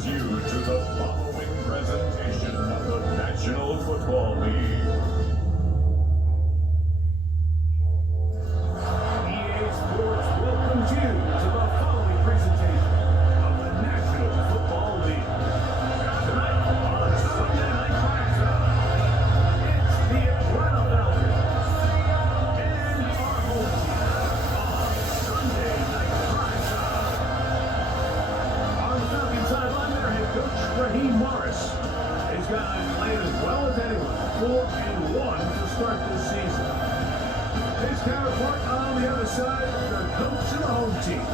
welcomes you to the following presentation of the National Football League. EA Sports welcomes you to the following presentation of the National Football League. Tonight on Sunday Night Primetime, it's the Atlanta Falcons and our home team on Sunday Night Primetime. On the Falcons sideline, their head coach, Raheem Morris. His guys played as well as anyone, 4-1 to start this season. His counterpart on the other side, the coach of the home team.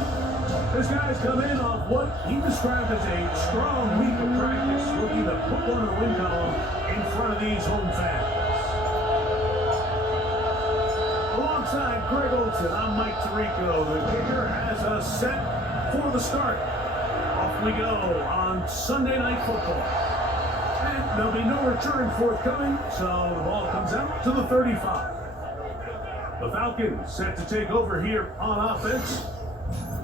His guys come in off what he described as a strong week of practice, looking to put one in the win column in front of these home fans. Alongside Greg Olson, I'm Mike Tirico. The kicker has us set for the start. Off we go on Sunday Night Football. And there'll be no return forthcoming, so the ball comes out to the 35. The Falcons set to take over here on offense.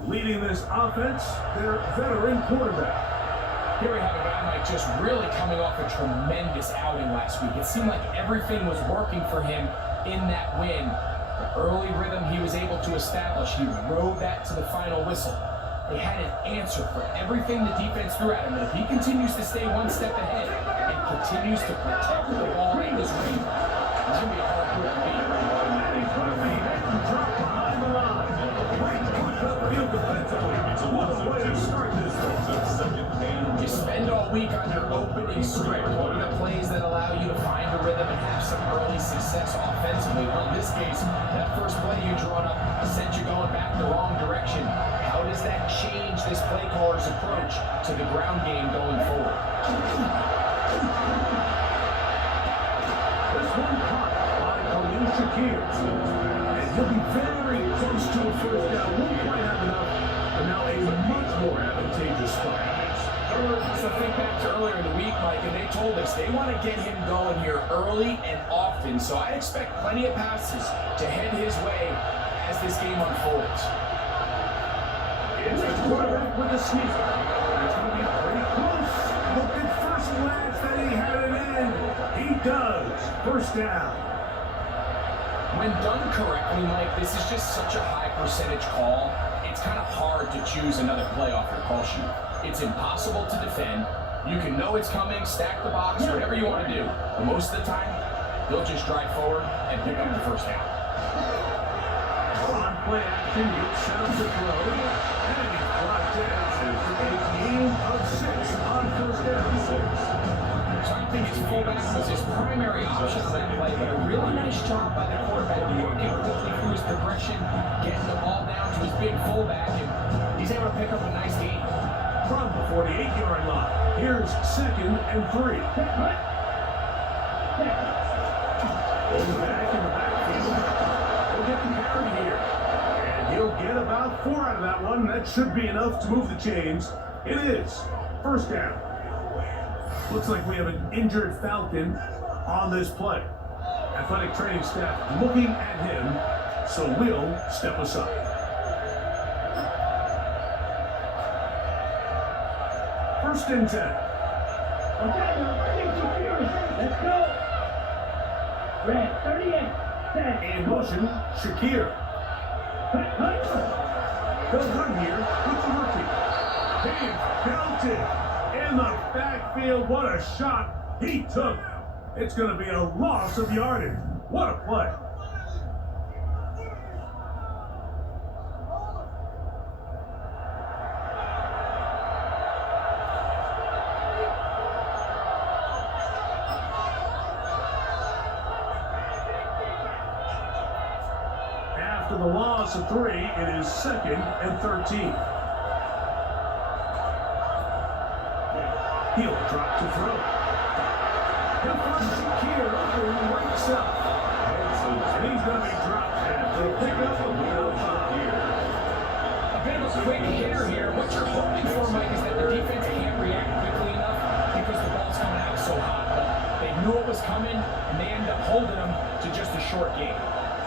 Leading this offense, their veteran quarterback. Here we have a guy, Mike, just really coming off a tremendous outing last week. It seemed like everything was working for him in that win. The early rhythm he was able to establish, he rode that to the final whistle. They had an answer for everything the defense threw at him. And if he continues to stay one step ahead and continues to protect the ball in this range, it's going to be a hard group to beat. And he's going to be drop behind the line. Great push upfield defensively. What a way to start this one. You spend all week on your opening script. What are the plays that allow you to find a rhythm and have some early success offensively? Well, in this case, that first play you drawn up sent you going back the wrong direction. How does that change this play caller's approach to the ground game going forward? This one caught by Khalil Shakir. And he'll be very close to a first down. Won't quite have enough, but now a much more advantageous spot. So think back to earlier in the week, Mike, and they told us they want to get him going here early and often. So I expect plenty of passes to head his way as this game unfolds. It's the quarterback with the sneak. It's going to be pretty close. Look at first glance that he had it in. He does. First down. When done correctly, Mike, this is just such a high percentage call. It's kind of hard to choose another play off your call sheet. It's impossible to defend. You can know it's coming, stack the box, whatever you want to do. But most of the time, they'll just drive forward and pick up the first down. On play action, he'll set up the throw. And he's brought down for a gain of 6 on first down. So I think his fullback was his primary option on that play, but a really nice job by the quarterback working quickly through his progression, getting the ball down to his big fullback, and he's able to pick up a nice gain. From the 48-yard line, here's 2nd and 3. Going back in the backfield. He'll get the carry here. And he'll get about 4 out of that one. That should be enough to move the chains. It is. First down. Looks like we have an injured Falcon on this play. Athletic training staff looking at him, so we'll step aside. First and 10. Let's go. Red, 38. Set. In motion, Shakir. They'll run here with the rookie. He's belted in the backfield. What a shot he took. It's going to be a loss of yardage. What a play. After the loss of 3, it is 2nd and 13. He'll drop to throw. He'll find Shakir over the right side. And he's going to be dropped after a pickup of Will here. A bit of a quick hitter here. What you're hoping for, Mike, is that the defense can't react quickly enough because the ball's coming out so hot. But they knew it was coming, and they end up holding them to just a short game.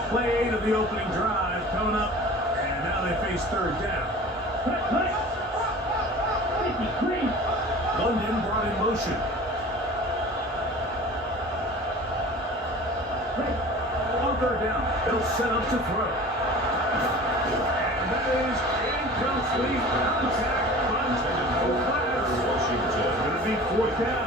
Play 8 of the opening drive coming up, and now they face 3rd down. 53. London brought in motion. On third down, they'll set up to throw. And that is incomplete. Contact from It's going to be fourth down.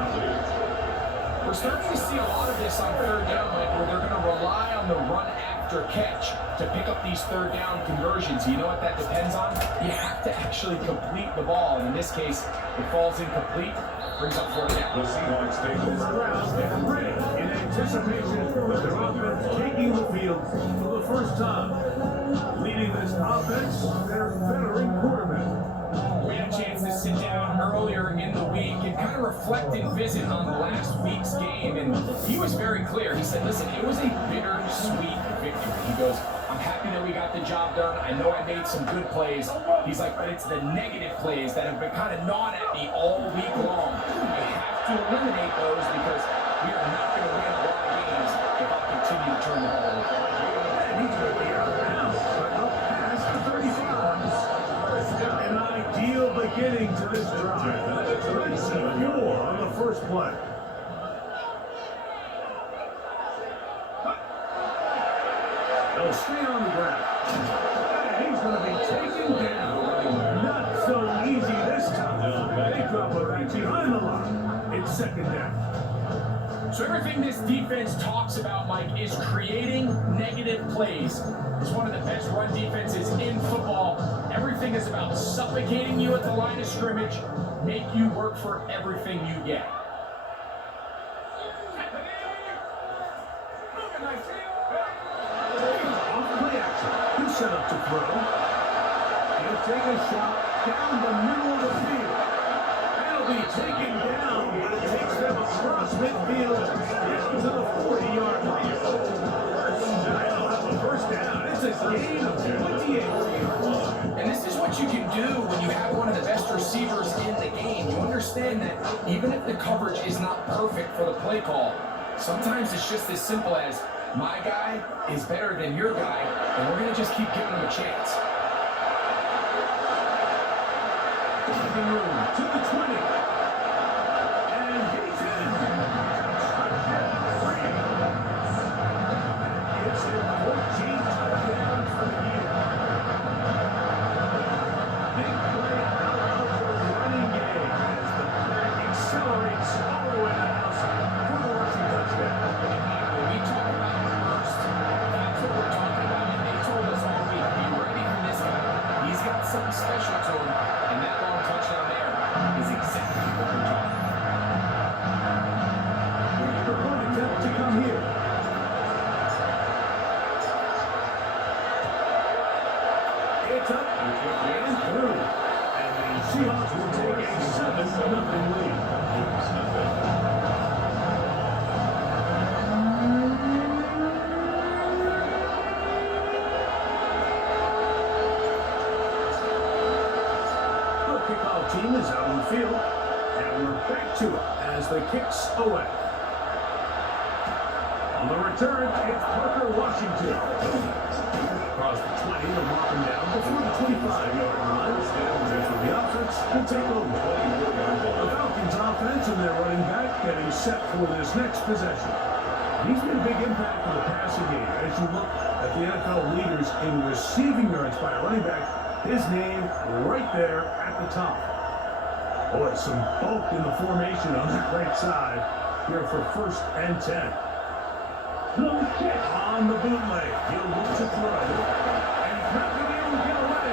We're starting to see a lot of this on third down, Mike, where they're going to rely on the run after catch to pick up these third down conversions. You know what that depends on? You have to actually complete the ball. And in this case, it falls incomplete, brings up fourth down. The Seahawks stay on the ground and ready in anticipation of their offense taking the field for the first time. Leading this offense, their veteran quarterback. We had a chance to sit down earlier in the week and kind of reflect and visit on last week's game, and he was very clear. He said, listen, it was a bittersweet victory. He goes, I'm happy that we got the job done. I know I made some good plays. He's like, but it's the negative plays that have been kind of gnawing at me all week long. I have to eliminate those because we are not going to win a lot of games if I continue to turn the ball over. And he's going to be out of bounds, but up past the 35. An ideal beginning to this drive. 37 on the first play. They'll stay on the ground. And he's going to be taken down. Not so easy this time. They drop it right behind the line. It's second down. So everything this defense talks about, Mike, is creating negative plays. It's one of the best run defenses in football. Everything is about suffocating you at the line of scrimmage, make you work for everything you get. Off play action. He's set up to throw. He'll take a shot down the middle of the field. That'll be taken down, but it takes them across midfield down to the 40-yard line. They'll have a first down. It's a gain of 28. And this is what you can do when you have one of the best receivers in the game. You understand that even if the coverage is not perfect for the play call, sometimes it's just as simple as my guy is better than your guy, and we're going to just keep giving him a chance. To the 20. And he's in. It's their 14th touchdown for the year. Big play out of the running game as the play accelerates all the way to the house for the rushing touchdown. When we talk about burst, that's what we're talking about. And they told us all week, be ready for this guy. He's got something special to him, and that long touchdown there is exactly what we're talking about. The point attempt to come here. It's up and through. And the Seahawks will take a 7-0 lead. The kickoff team is out on the field, and we're back to it as the kicks away. On the return, it's Parker Washington. Across the 20, they'll mark him down before the 25-yard line. And for the offense, will take over. The Falcons offense and their running back getting set for this next possession. He's made a big impact in the passing game. As you look at the NFL leaders in receiving yards by a running back, his name right there at the top. Boy, some bulk in the formation on that right side here for 1st and 10. On the bootleg, he'll look to throw. And he's not going to be able to get away.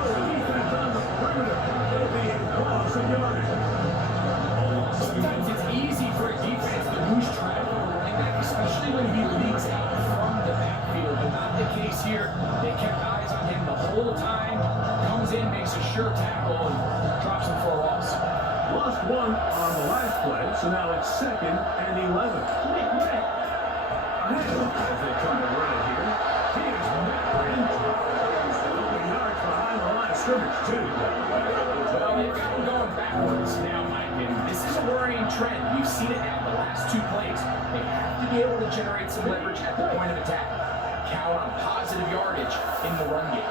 Good defense on the perimeter. It'll be a loss of yardage. Sometimes it's easy for a defense to lose track of a running back, especially when he leaks out from the backfield, but not the case here. They kept eyes on him the whole time, comes in, makes a sure tackle, and drops him for a loss. Lost one on the last play, so now it's 2nd and 11. As they try to run it here, he is met in. Yards behind the line of scrimmage, too. Well, they've got him going backwards now, Mike, and this is a worrying trend. You've seen it now the last 2 plays. They have to be able to generate some leverage at the point of attack. Count on positive yardage in the run game.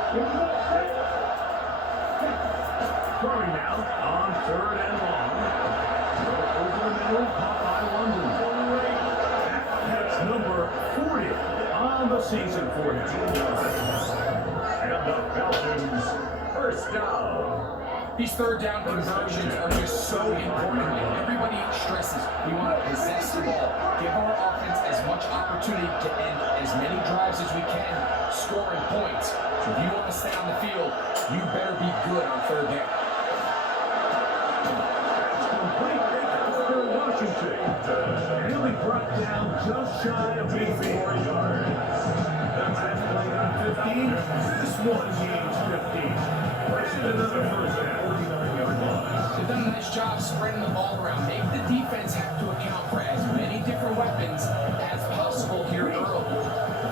Throwing now on 3rd and long. Over the middle, caught by London. That's number 40 on the season for him. And the Falcons, first down. These third down conversions are just so important. Like everybody stresses, we want to possess the ball, give our offense as much opportunity to end as many drives as we can, scoring points. So if you want to stay on the field, you better be good on third down. Complete for Washington. And he'll be brought down just shy of 54 yards. That last play on 15. This one gains 15. And another first down. 49-yard line. They've done a nice job spreading the ball around. Make the defense have to account for as many different weapons as possible here early.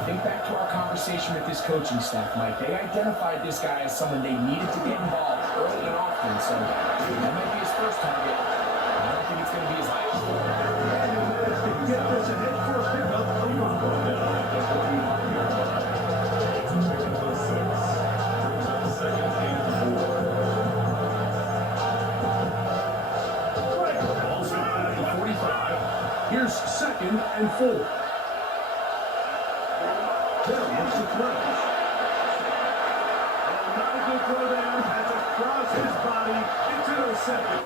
Think back to our conversation with this coaching staff, Mike. They identified this guy as someone they needed to get involved early and often, so that might be his first target. I don't think it's going to be his last. To get this ahead for a pickup, a also at the 45. Here's second and 4. There looks the throw. And not a good throw there. That's across his body. It's intercepted.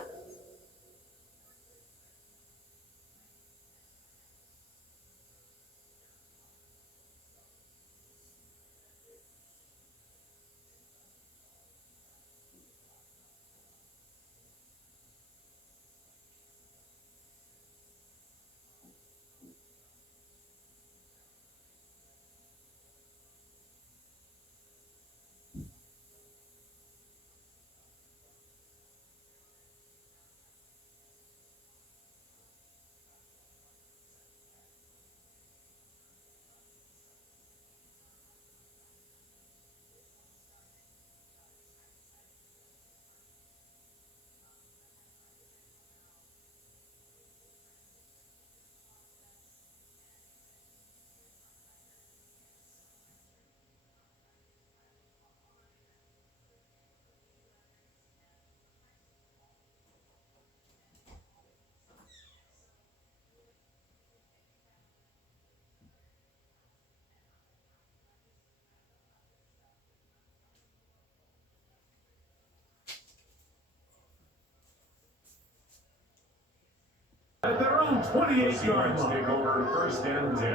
At their own 28-yard line. Take over first and 10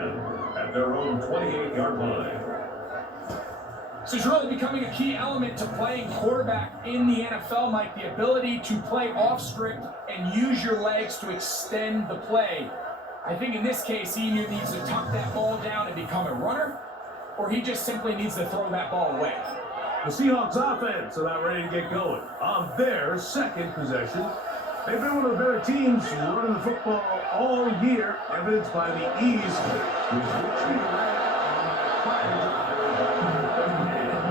at their own 28-yard line. So it's really becoming a key element to playing quarterback in the NFL, Mike, the ability to play off script and use your legs to extend the play. I think in this case, he either needs to tuck that ball down and become a runner, or he just simply needs to throw that ball away. The Seahawks offense about ready to get going on their second possession. They've been one of the better teams running the football all year, evidenced by the ease with which they ran on that prior drive.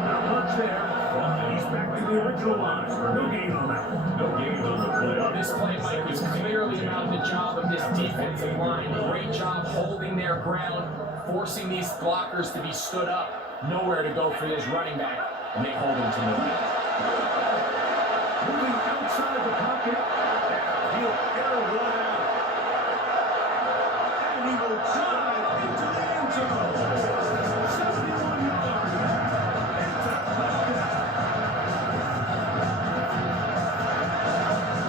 Not much there. He's back to the original line. No gain on that one. No gain on the play. This play, Mike, was clearly about the job of this defensive line. Great job holding their ground, forcing these blockers to be stood up. Nowhere to go for this running back, and they hold him to nowhere. Moving outside the pocket. He'll air one out. And he will dive into the end zone. 71 yards. It's a touchdown.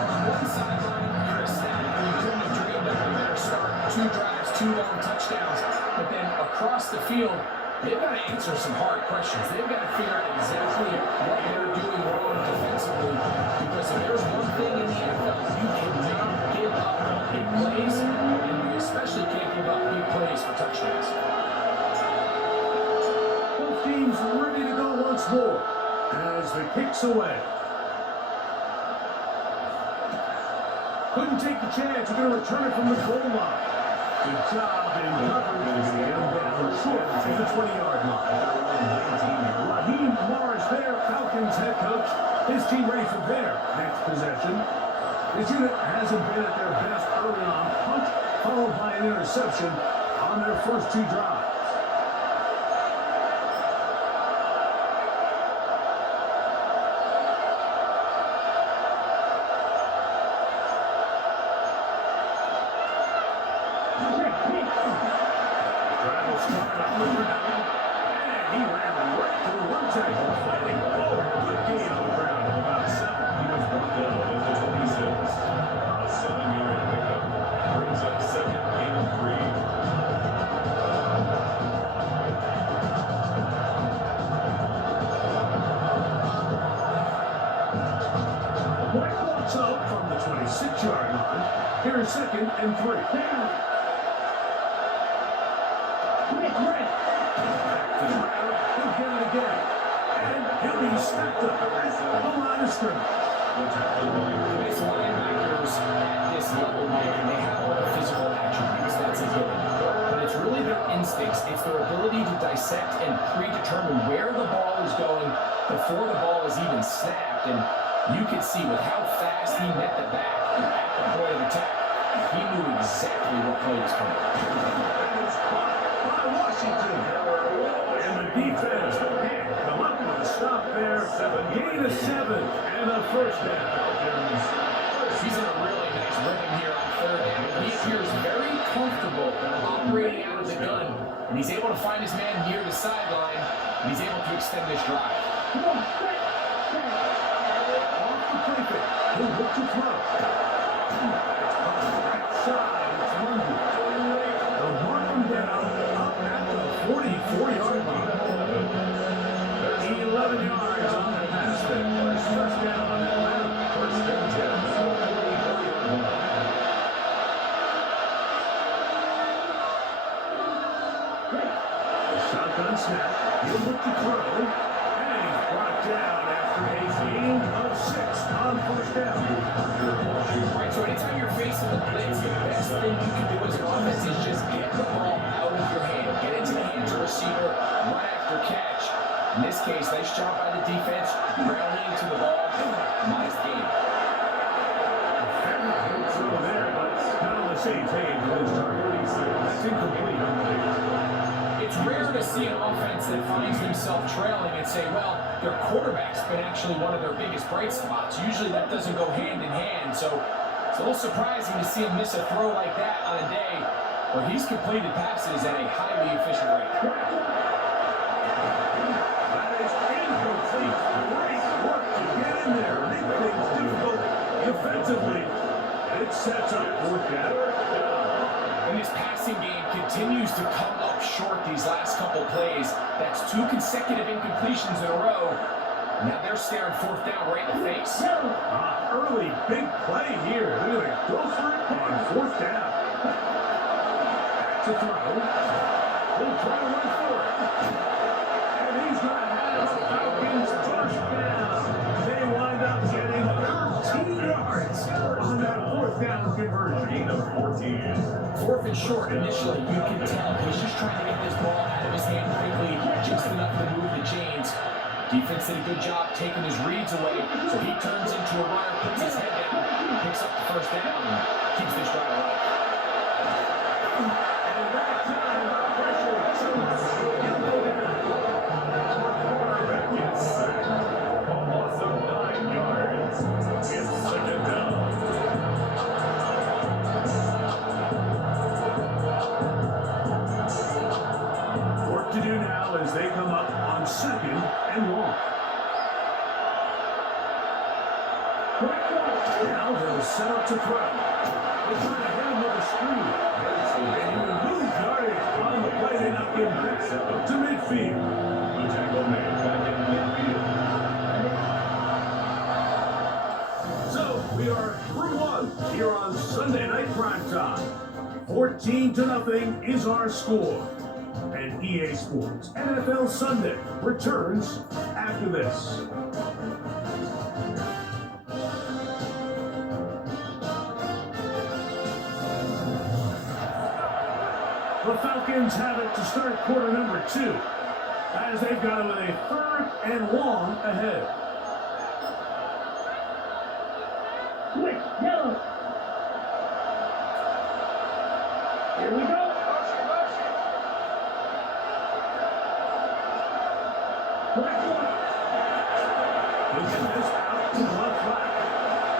On one sideline, you're ecstatic. You couldn't have dreamed up a better start. 2 drives, 2 long touchdowns. But then across the field, they've got to answer some hard questions. They've got to figure out exactly what they're doing wrong defensively. Because if there's one thing in the NFL, you cannot give up big plays, and you especially can't give up big plays for touchdowns. Both teams ready to go once more as the kick's away. Couldn't take the chance. You're going to return it from the goal line. Good job in coverage. The inbound short to the 20-yard line. Raheem Morris there, Falcons head coach. His team ready for their next possession. This unit hasn't been at their best early on. Punt followed by an interception on their first 2 drives. Spotted on the ground. And he ran right through one tackle, fighting. Oh, good gain on the ground of about 7. He was brought down at the 26. A 7-yard pickup brings up second and 3. So from the 26-yard line, here's second and 3. Down. Quick rest. Back to the ground, he'll get it again. And he'll be stepped up at the line of scrimmage. These linebackers at this level, Mike, they have all the physical attributes. That's a given. But it's really their instincts. It's their ability to dissect and predetermine where the ball is going before the ball is even snapped. And you could see with how fast he met the back at the point of attack, he knew exactly what play was coming. And it's caught by Washington. And the defense can't come up with a stop there. Gain of 7 and a first down. He's in a really nice rhythm here on third down. He appears very comfortable operating out of the gun. And he's able to find his man near the sideline. And he's able to extend this drive. Come on, set. Off the prefect. He'll look to throw. It's caught right side. It's Lundy. They'll mark him down up at the 44-yard line. 11 yards on the pass there. First down on Atlanta. First and 10. The shotgun snap. He'll look to throw. And he's brought down after a gain of 6 on first down. Right, so anytime you're facing the blitz, the best thing you can do as an offense is just get the ball out of your hand. Get into the hands of the receiver, run after catch. In this case, nice job by the defense, rallying to the ball. Nice game. Throw there, but not on the same page with his target. That's incomplete. It's rare to see an offense that finds themselves trailing and say, well, their quarterback's been actually one of their biggest bright spots. Usually that doesn't go hand in hand, so it's a little surprising to see him miss a throw like that on a day where he's completed passes at a highly efficient rate. That is incomplete. Great work to get in there. Make things difficult defensively. It sets up fourth down. And this passing game continues to come up short these last couple plays. That's 2 consecutive incompletions in a row. Now they're staring fourth down right in the face. Early big play here. They're going to go for it on fourth down. Back to throw. They'll try to run for it. And he's going to have the Falcons first down. They wind up getting 13 yards on that fourth down conversion. Gain of 14. Fourth and short initially, you can tell he's just trying to get this ball out of his hand quickly, just enough to move the chains. Defense did a good job taking his reads away, so he turns into a runner, puts his head down, picks up the first down, and keeps this drive alive. And that time, the pressure chooses to get down. Quarterback gets sacked. A loss of 9 yards. It's second down. Work to do now as they come up on second and long. Now they'll set up to throw. They're trying to hit him with a screen. And he will lose yardage on the play. They knock him back to midfield. The tackle made back in midfield. So we are through one here on Sunday Night Primetime. 14-0 is our score. And EA Sports NFL Sunday returns after this. The Falcons have it to start quarter number 2 as they've got it with a 3rd and long ahead. Switch, yellow. Here we go. Black one. He'll get this out to the left flat.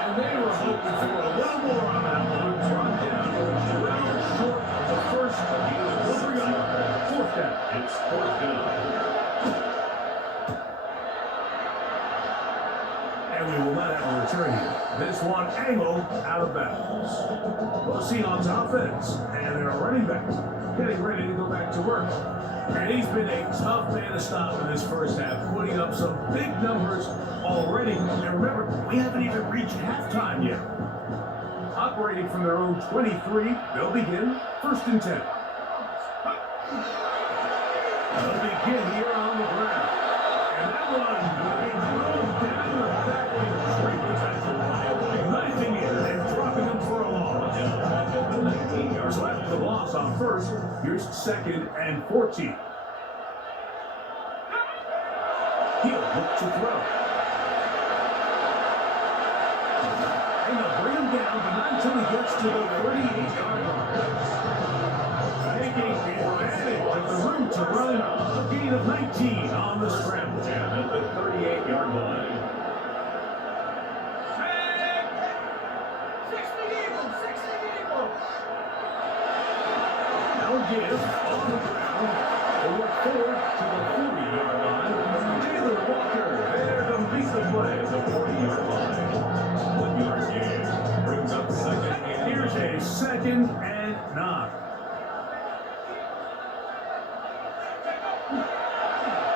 And they were hoping for a little more on that one. Run down, well short of the first. We'll bring up fourth down. It's fourth down. And we will not have a return here. This one angled out of bounds. We'll see on offense. And their running backs getting ready to go back to work. And he's been a tough man to stop in this first half, putting up some big numbers already. And remember, we haven't even reached halftime yet. Operating from their own 23, they'll begin 1st and 10. They'll begin here on the ground. And that one, they drove down the back in straight defensive line. Knifing it and dropping them for a loss. 19 yards left for the loss on first. Here's 2nd and 14. He'll look to throw. And they'll bring him down, but not until he gets to the 38-yard line. Taking advantage of the room to run. A gain of 19 on the scramble. And at the 38-yard line. Now give on the ground. They look forward to the 40-yard line. Jalen Walker there to beat the play. The 40-yard line. 1 yard gain. Brings up 2nd and Here's a 2nd and 9.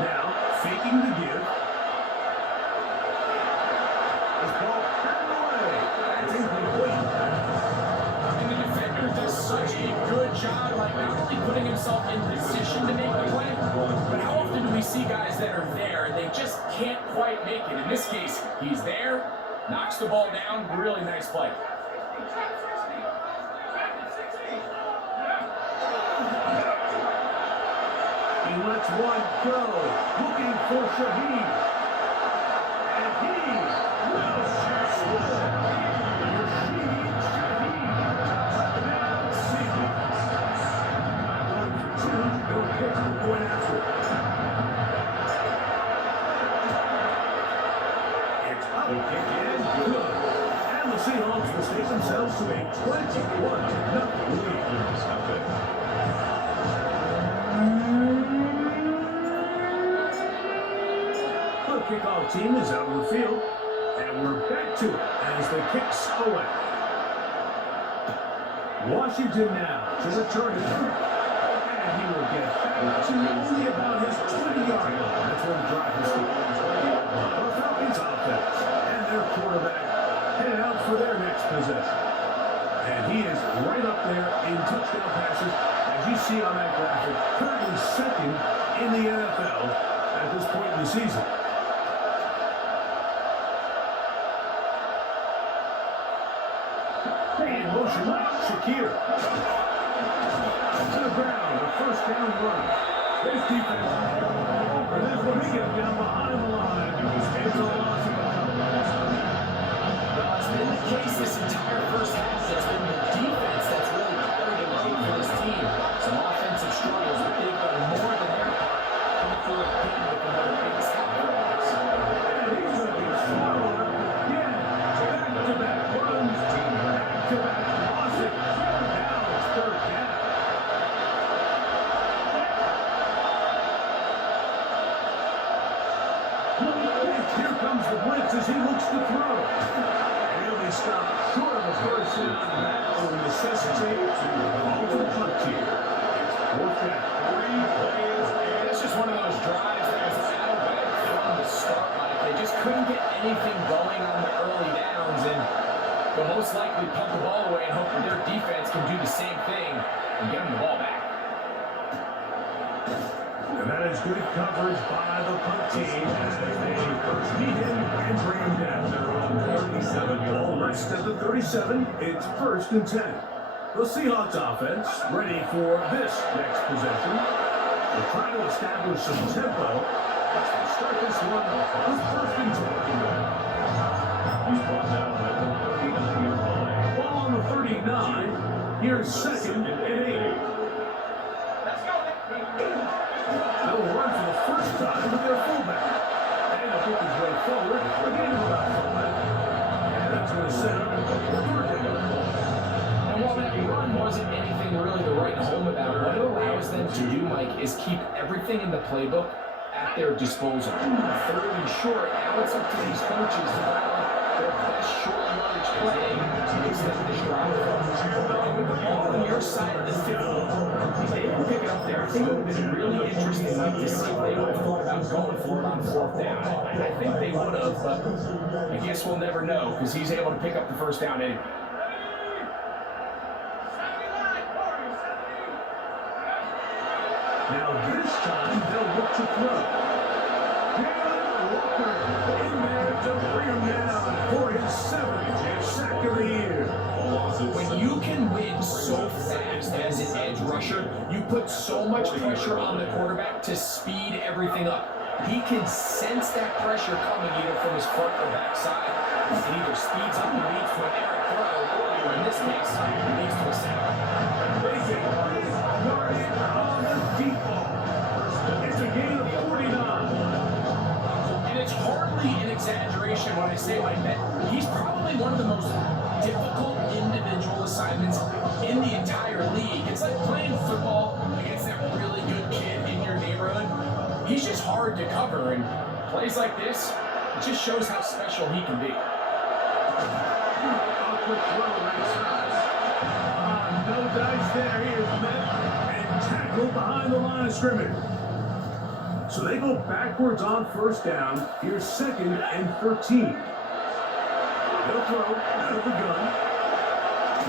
Now, faking the give. This ball turned away. It's incomplete. And the defender does such a good job, like not only putting himself in position to make the play, but how often do we see guys that are there and they just can't quite make it? In this case, he's there, knocks the ball down, really nice play. He lets one go, looking for Shaheed. And he will score. Rashid Shaheed. Now Safety. 1 for 2, no kick, going after it. It's up, kick in, good. And the Seahawks will take themselves to a 21-0 lead. The kickoff team is out on the field, and we're back to it as the kicks away. Washington now to return it. And he will get back to only about his 20-yard line. That's where the drive is going. The Falcons offense and their quarterback headed out for their next possession. And he is right up there in touchdown passes, as you see on that graphic, currently 2nd in the NFL at this point in the season. In motion, Shakir. To the ground, a 1st down run. His defense. For this one, he gets down behind the line. It's a loss of a couple. Well, it's been the case this entire first half. It's been the defense that's really carried the load for this team. Some offensive struggles, but they've done more than their part. Coming through a pin with another big stop for us. And he's looking slower. Yeah, back-to-back runs. Back-to-back losses. Now it's 3rd down. Here comes the blitz as he looks to throw. And he'll be stopped short of a 1st down. That will necessitate the punt here. It's 4th down. 3 plays. It's just one of those drives that was out of bed from the start, Mike. They just couldn't get anything going on the early downs, and they'll most likely punt the ball away and hope that their defense can do the same thing and get them the ball back. And that is good coverage by the punt team as they meet him and bring him down. They're on 37 Ball yards. rests at the 37. It's 1st and 10. The Seahawks offense ready for this next possession. They're trying to establish some tempo. Let's start this one with 1st and 10. He's brought down at the 39-yard line. Ball on the 39. Here's 2nd and 8. They'll run for the 1st time with their fullback. And he'll pick his way forward. A gain of about 5. And that's going to set to do, Mike, is keep everything in the playbook at their disposal. Third and short, now it's up to these coaches to dial their best short yardage play to extend this drive. And with the ball on your side of the field, if they don't pick it up there, I think it would have been really interesting to see if they would have thought about going for it on fourth down. I think they would have, but I guess we'll never know because he's able to pick up the first down anyway. Now this time they'll look to throw. Taylor Walker in there to bring him down for his 7th sack of the year. When you can win so fast as an edge rusher, you put so much pressure on the quarterback to speed everything up. He can sense that pressure coming either from his front or back side. It either speeds up and leads to an errant throw, or in this case, it leads to a sack. Making yardage on the deep ball. It's a gain of 49. And it's hardly an exaggeration when I say like that. He's probably one of the most difficult individual assignments in the entire league. It's like playing football against that really good kid in your neighborhood. He's just hard to cover, and plays like this, it just shows how special he can be. A quick throw right side. No dice there. He is met and tackled behind the line of scrimmage. So they go backwards on first down. Here's 2nd and 13. They'll throw out of the gun.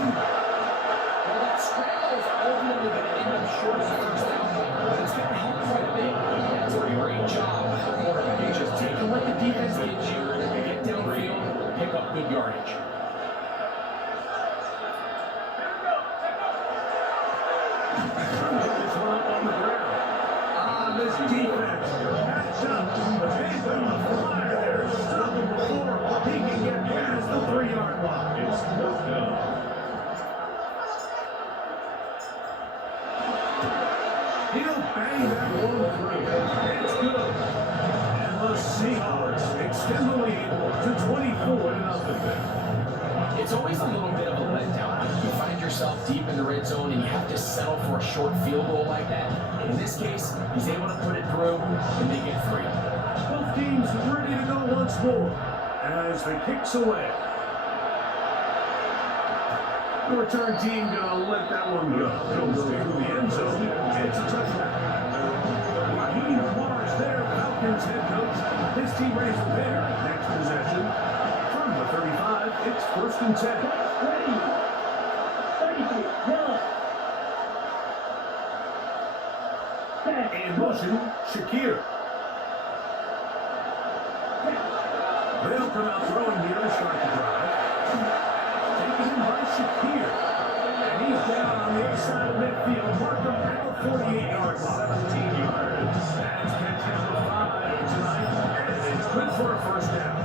Well, that scramble is ultimately going to end up short of the first down, but it's going to help quite a bit. That's a great job by the quarterback. Just take and let the defense get you, get downfield, pick up good yardage. This one up on the ground. This defense. Catch up. He's on the flyer there. Stop him before he can get past the 3-yard line. It's 4th down. He'll bang that one through. It's good. And the Seahawks extend the lead to 24-0. It's always a little bit of a letdown when you find yourself deep in the red zone and you have to settle for a short field goal like that. In this case, he's able to put it through and they get 3. Both teams ready to go once more as the kick's away. The return team gonna let that one go. He'll go through the end zone. It's a touchdown. Raheem Morris there, Falcons head coach. His team ready for their next possession. From the 35, it's 1st and 10. Ready. 33. Yellow. Set. In motion, Shakir. They'll come out throwing here to start the drive. Taken in by Shakir. And he's down on the outside of midfield. Markham at the 48-yard line. 17 yards. That's catch number 5 tonight. And it's good for a first down.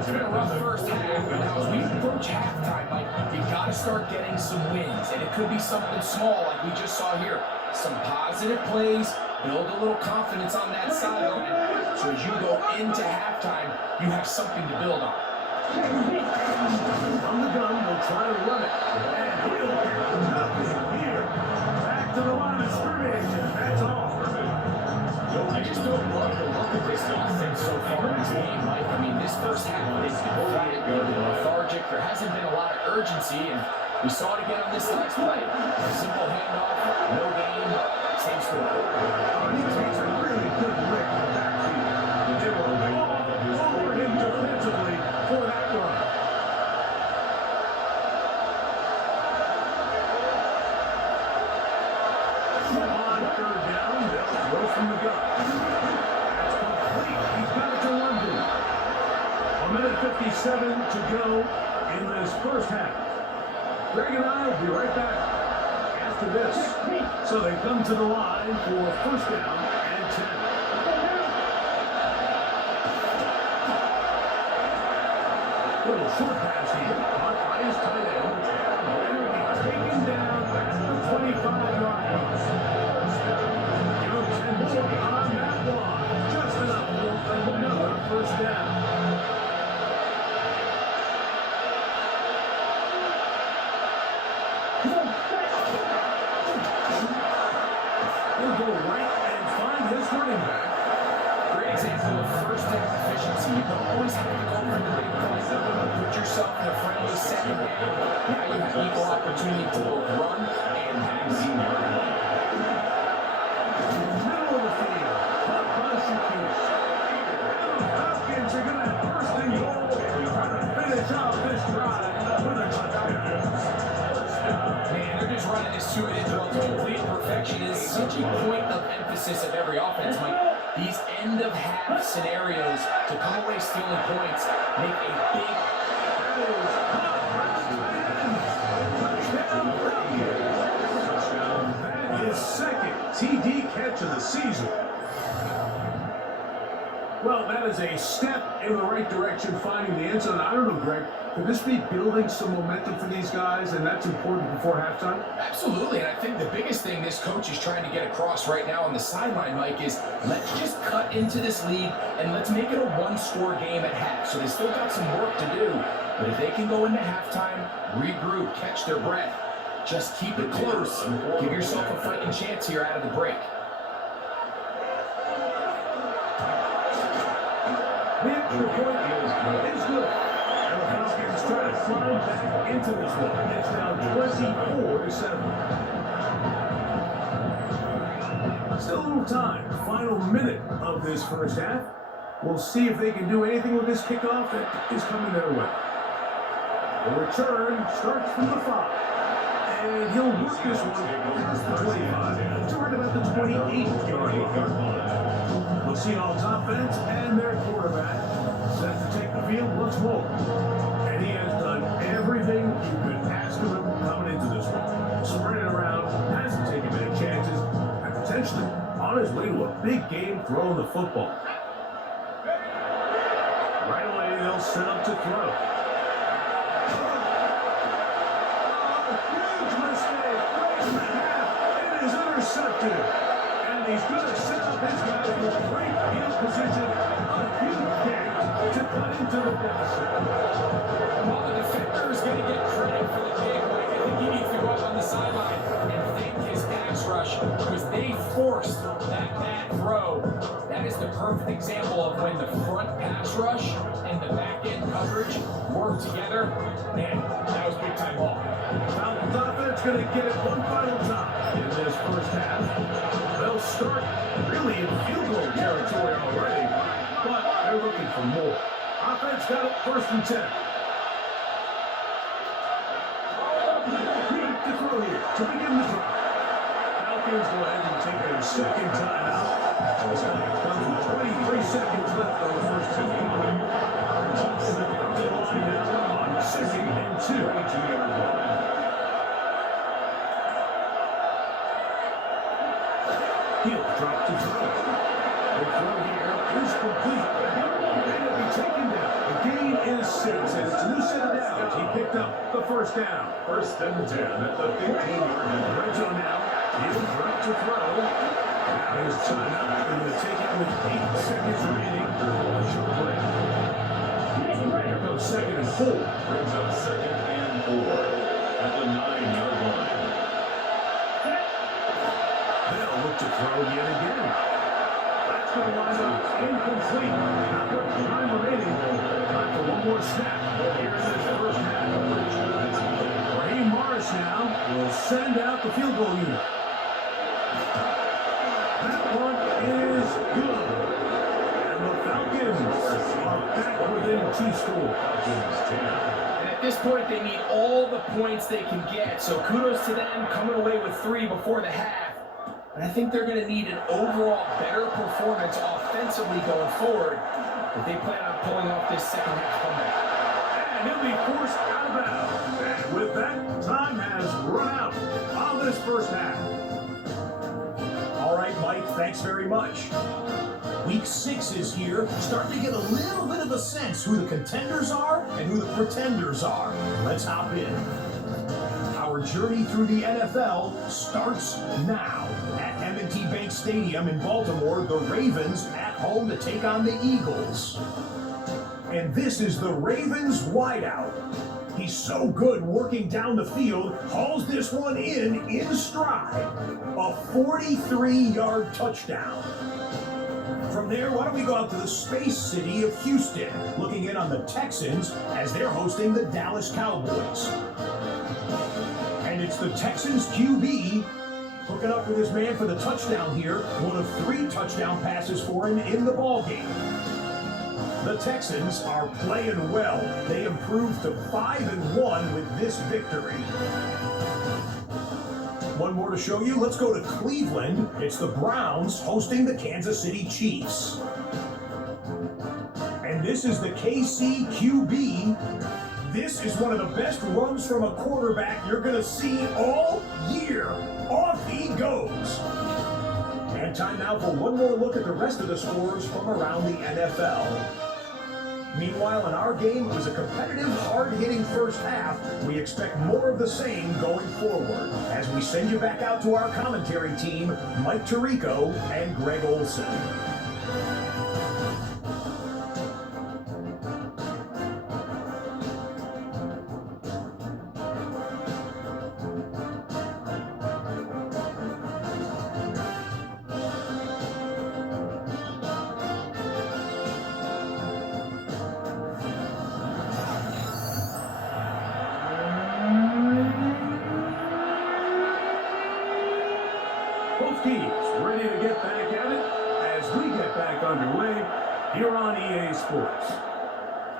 It's been a rough first half, but now as we approach halftime, Mike, you got to start getting some wins, and it could be something small like we just saw here. Some positive plays, build a little confidence on that sideline, so as you go into halftime, you have something to build on. From the gun, they'll try to run it. And he'll get nothing here. Back to the line of scrimmage. That's all. I just don't love the look of this offense so far in this game, Mike. I mean, this first half is quiet, a little bit lethargic. There hasn't been a lot of urgency, and we saw it again on this last play. A simple handoff, no gain, same score. He takes a really good lick in the backfield. They were all over him defensively for that run. On 3rd down, they'll throw from the gun. That's complete. He's got it to London. 1:57 to go in this first half. Greg and I will be right back after this. So they come to the line for first down and 10. Little short pass here, caught by his tight end. And will be taken down at the 25-yard line. Give him 10 more on that one. Just enough for another first down. example of first down efficiency. You don't always have to go for the big play. Put yourself in a friendly second down. Now you have equal opportunity to both run and pass. Middle of the field. Caught by Shakir. Falcons are going to have first and goal. Trying to finish off this drive with a touchdown. Man, they're just running this two-minute drill to complete perfection. Is such a point of emphasis of every offense, Mike. These end-of-half scenarios to come away stealing points make a big. That is second TD catch of the season. Well, that is a step in the right direction, finding the end zone. I don't know, Greg, could this be building some momentum for these guys, and that's important before halftime? Absolutely, and I think the biggest thing this coach is trying to get across right now on the sideline, Mike, is let's just cut into this lead and let's make it a one-score game at half. So they still got some work to do, but if they can go into halftime, regroup, catch their breath, just keep it close, give yourself a fighting chance here out of the break. The extra point is good. And the Falcons try to climb back into this one. It's now 24-7. Still a little time. Final minute of this first half. We'll see if they can do anything with this kickoff that is coming their way. The return starts from the 5. And he'll work this one past the 25 to right about the 28-yard line. The Seahawks offense and their quarterback set to take the field once more. And he has done everything you could ask of him coming into this one. Spreading around, hasn't taken many chances, and potentially on his way to a big game throwing the football. Right away, they'll set up to throw. Huge mistake. Right in the half. It is intercepted. And he's going to set up his guys with great field position. A huge game to cut into the deficit. While the defender is going to get credit for the big play, I think he needs to go up on the sideline and thank his pass rush because they forced that bad throw. That is the perfect example of when the front pass rush and the back end coverage work together. Man, that was big time ball. Falcons offense going to get it one final time in this first half. They'll start really in field goal territory already, but they're looking for more. Offense got it first and 10. Reed to throw here to begin the drive. Falcons go ahead and take their second timeout. It's going to come with 23 seconds left on the first two. On second and 2. He'll drop to throw. The throw here is complete. And it'll be taken down. The gain is 6, and it's a new set of downs. He picked up the first down. First and 10 at the 15-yard line. Red zone now. He'll drop to throw. Now his timeout. Going to take it with 8 seconds remaining. A short play. Here comes second and 4. Brings up second and 4 at the 9-yard line. They'll look to throw yet again. That's going to wind up incomplete. Not much time remaining. Time for one more snap here in this first half. Raheem Morris now will send out the field goal unit. That one is good. And the Falcons are back within 2 scores. And at this point, they need all the points they can get. So kudos to them coming away with 3 before the half. But I think they're going to need an overall better performance offensively going forward if they plan on pulling off this second half comeback. And he'll be forced out of bounds. And with that, time has run out on this first half. All right, Mike, thanks very much. Week 6 is here. Starting to get a little bit of a sense who the contenders are and who the pretenders are. Let's hop in. Our journey through the NFL starts now. At M&T Bank Stadium in Baltimore, the Ravens at home to take on the Eagles. And this is the Ravens wideout. He's so good working down the field, hauls this one in stride. A 43-yard touchdown. From there, why don't we go out to the space city of Houston, looking in on the Texans as they're hosting the Dallas Cowboys. And it's the Texans QB hooking up with his man for the touchdown here. One of 3 touchdown passes for him in the ballgame. The Texans are playing well. They improved to 5-1 with this victory. One more to show you. Let's go to Cleveland. It's the Browns hosting the Kansas City Chiefs. And this is the KC QB. This is one of the best runs from a quarterback you're going to see all year. Off he goes. And time now for one more look at the rest of the scores from around the NFL. Meanwhile, in our game, it was a competitive, hard-hitting first half. We expect more of the same going forward as we send you back out to our commentary team, Mike Tirico and Greg Olson. Both teams ready to get back at it as we get back underway here on EA Sports.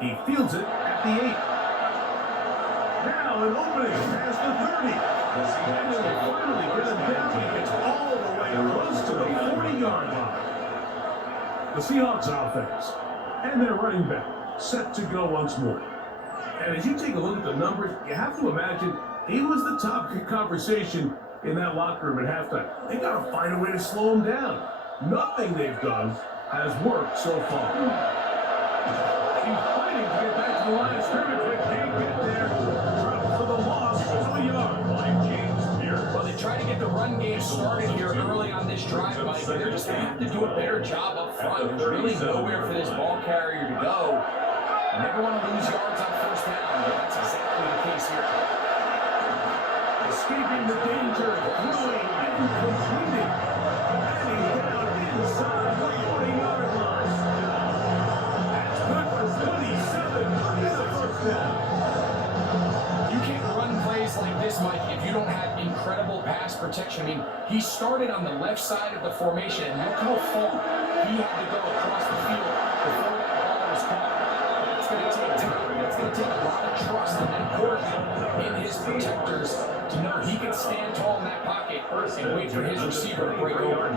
He fields it at the 8. Now an opening past the 30. And they will finally get him down. He gets all the way close to the 40-yard line. The Seahawks offense and their running back set to go once more. And as you take a look at the numbers, you have to imagine he was the top conversation in that locker room at halftime. They got to find a way to slow him down. Nothing they've done has worked so far. He's fighting to get back to the line of scrimmage, but can't get there. For the loss of a yard by James Pierce. Well, they try to get the run game started here early on this drive, Mike, and they're just going to have to do a better job up front. There's really nowhere for this ball carrier to go. You never want to lose yards on first down, but that's exactly the case here. Escaping the danger, throwing and completing. And he's down inside the 40-yard line. That's good for 27 and a first down. You can't run plays like this, Mike, if you don't have incredible pass protection. I mean, he started on the left side of the formation, and look how far he had to go across the field before that ball was caught. It's going to take time. It's going to take a lot of trust in that quarterback, in his protectors, to know he can stand tall in that pocket and wait for his receiver to break over.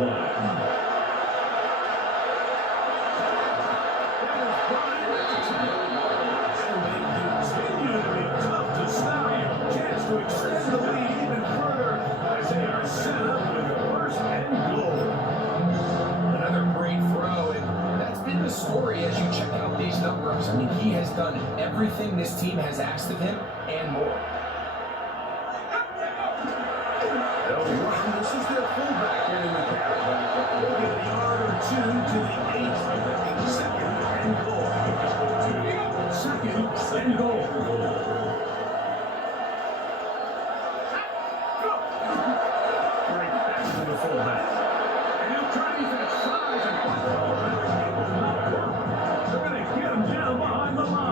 Chance to extend the lead even further as they are set up with first and goal. Another great throw, and that's been the story as you check out these numbers. I mean, he has done everything this team has asked of him and more. They'll run. This is their fullback getting the carry. They'll get a yard or two to the 8. Second and goal. Second and goal. Right back to the fullback. And he'll try to use that size and pop the ball back. It will not work. They're going to get him down behind the line.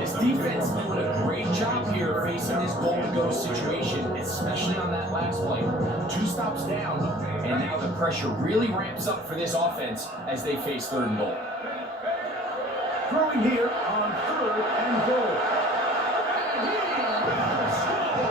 This defense doing a great job here facing this goal-to-go situation, especially on that last play. 2 stops down, and now the pressure really ramps up for this offense as they face 3rd and goal. Throwing here on 3rd and goal. And he will score.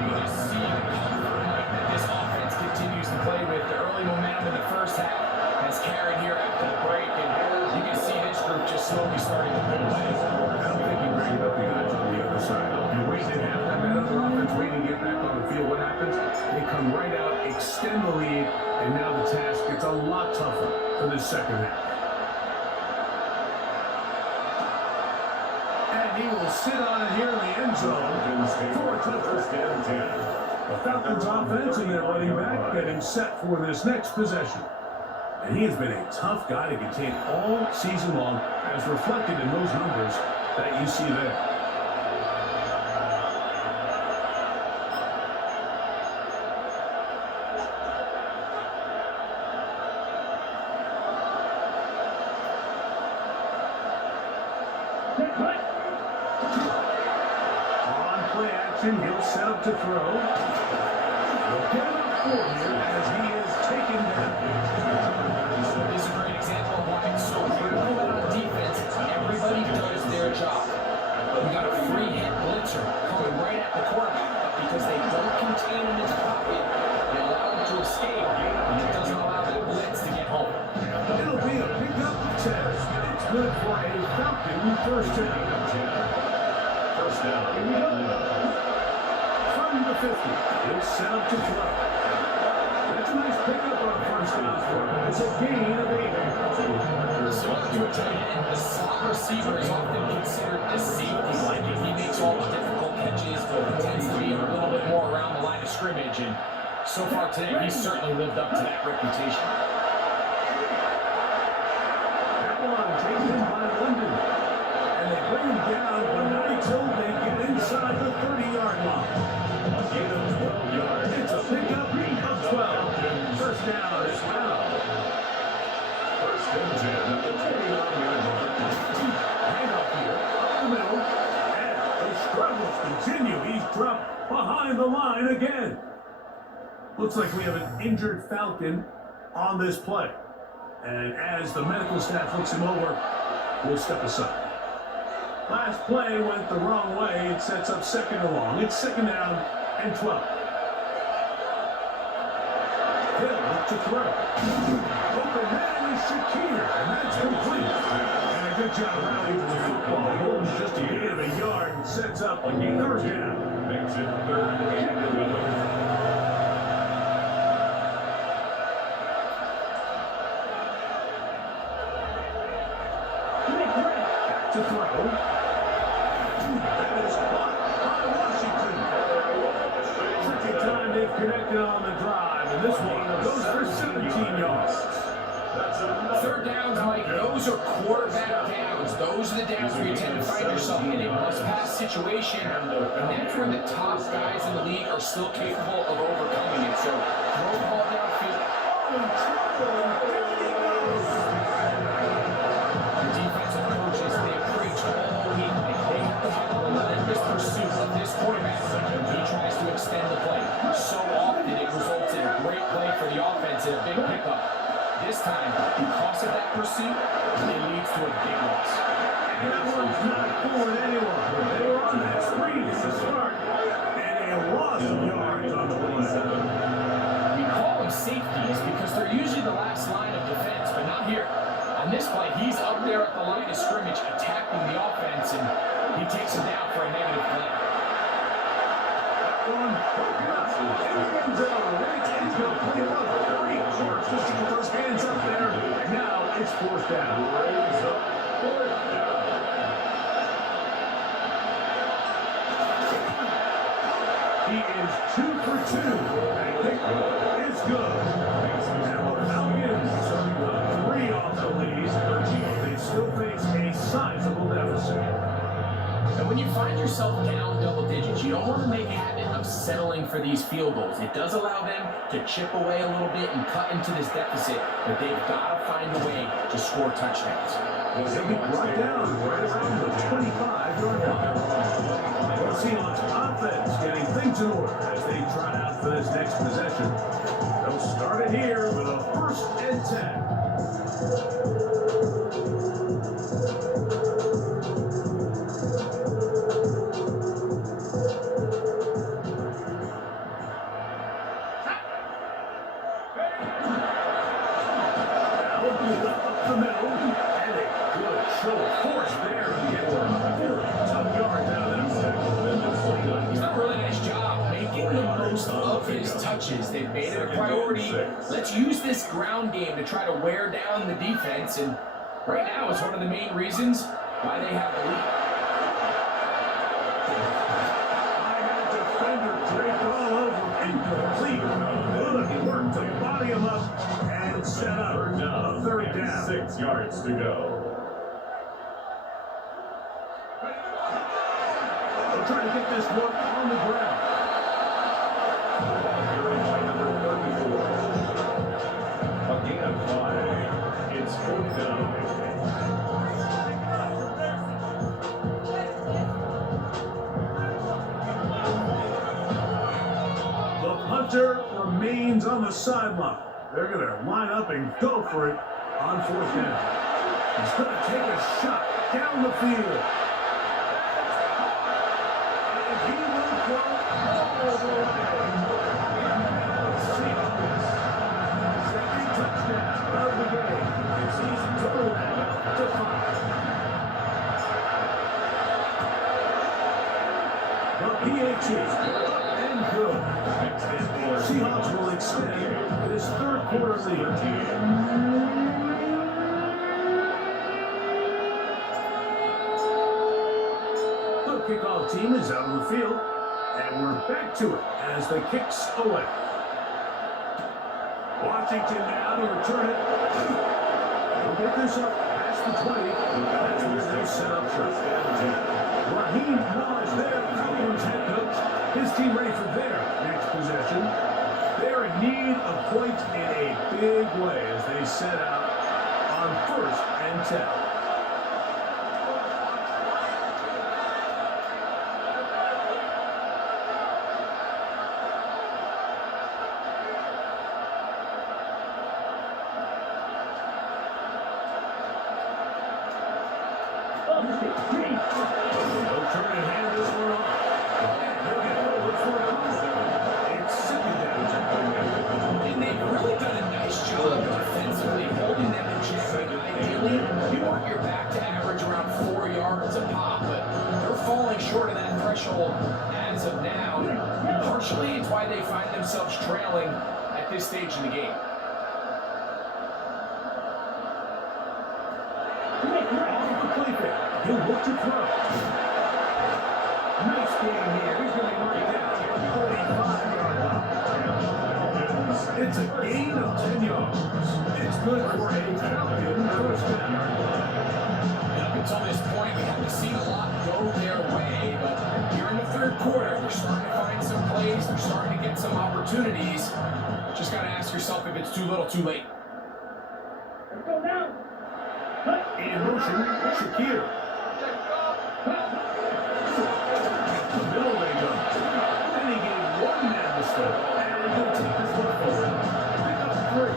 You just see the comfort that this offense continues to play with. The early momentum in the first half has carried here after the break, and you can see this group just slowly starting to pull away. I don't think you bring up the guys on the other side. You wait at halftime, that other offense waiting to get back on the field. What happens? They come right out, extend the lead, and now the task gets a lot tougher for this second half. And he will sit on it here in the end zone for a touchdown. The Falcons offense and their running back getting set for this next possession. And he has been a tough guy to contain all season long, as reflected in those numbers that you see there. Cut. On play action, he'll set up to throw. We'll get him up for here as he is taken down. This is a great example of why it's so critical that on defense, everybody does their job. We got a free hit blitzer coming right at the quarterback, but because they don't contain him in his pocket, they allow him to escape, and it doesn't allow that blitz to get home. It'll be a pickup test. It's good for a Falcon first down. First down. From the 50, it's set up to throw. That's a nice pickup on first down for him. It's a gain of 8. Similar to a tight end, the slot receiver is often considered a safety blanket. He makes all the difficult catches, but tends to be a little bit more around the line of scrimmage. And so far today, he's certainly lived up to that reputation. That one taken by London. And they bring him down, but not until they get inside the 30-yard line. A gain of 12 yards. It's a pickup of 12. First down as well. First and 10 at the 29-yard line. Handoff here, up the middle. And the struggles continue. He's dropped behind the line again. Looks like we have an injured Falcon on this play. And as the medical staff looks him over, we'll step aside. Last play went the wrong way. It sets up second and long. It's second down and 12. Hill to throw. Open man is Shakir, and that's complete. And a good job rallying for the football. Holds just a gain of a yard and sets up a third down. Makes it third and 11. To throw. That is caught by Washington. Second time they've connected on the drive, and this one goes for 17 yards. Third downs, Mike, those are quarterback downs. Those are the downs where you tend to find yourself in a must-pass situation, and that's where the top guys in the league are still capable of overcoming it. So throw the ball downfield. The defensive coaches, they preach all week. They have to have a relentless pursuit of this quarterback. He tries to extend the play. So often it results in a great play for the offense and a big pickup. This time, because of that pursuit, it leads to a big loss. And that one's not fooling anyone. They were on that screen at the start, and a loss of yards on the play. We call them safeties because they're usually the last line of defense, but not here. On this play, he's up there at the line of scrimmage attacking the offense, and he takes him down for a negative play. One, end zone. He's going to play about 3 yards just to get those hands up there. And now it's fourth down. Raise up fourth down. He is 2 for 2. And kick is good. Now the Falcons, 3 off the lead. They still face a sizable deficit. And when you find yourself down double digits, you don't want to make a habit of settling for these field goals. It does allow them to chip away a little bit and cut into this deficit, but they've got to find a way to score touchdowns. They'll be brought down right around the 25-yard line. We'll see on offense getting things in order as they trot out for this next possession. They'll start it here with a first and 10. Up the middle, and a good show of force there to get 4 tough yards out of that. He's done a really nice job making the most of his touches. They've made it a priority. Let's use this ground game to try to wear down the defense, and right now it's one of the main reasons why they have the lead. I had a defender draped all over incomplete. Good work to body him up and set up a third down. 6 yards to go. They'll try to get this one on the ground. Carried by number 34. A gain of 5. It's fourth down. remains on the sideline. They're going to line up and go for it on fourth down. He's going to take a shot down the field. And he will go all the way. Second touchdown of the game. And season total now to 5. The PH's and good. Seahawks will extend this third quarter lead. The kickoff team is out on the field, and we're back to it as the kicks away. Washington now to return it. They'll get this up past the 20. That's where they set up shop. Raheem Morris there, Falcons head coach. His team ready for their next possession. They're in need of points in a big way as they set out on 1st and 10. They'll turn and hand this one off. And he'll get over for a touchdown. It's second down. And they've really done a nice job defensively holding them in check. Ideally, you want your back to average around 4 yards a pop, but they're falling short of that threshold as of now. Partially, it's why they find themselves trailing at this stage in the game. He'll look to throw. Nice game here. He's going to be marked down. 45-yard line. It's a gain of 10 yards. It's good for a Falcon first down. Up until this point, we haven't seen a lot go their way, but here in the third quarter, they're starting to find some plays. They're starting to get some opportunities. Just got to ask yourself if it's too little, too late. Let's go now. In motion, Shakir. The middle they go. Then he gave one man the slip. And he'll take this one forward. Pick up 3.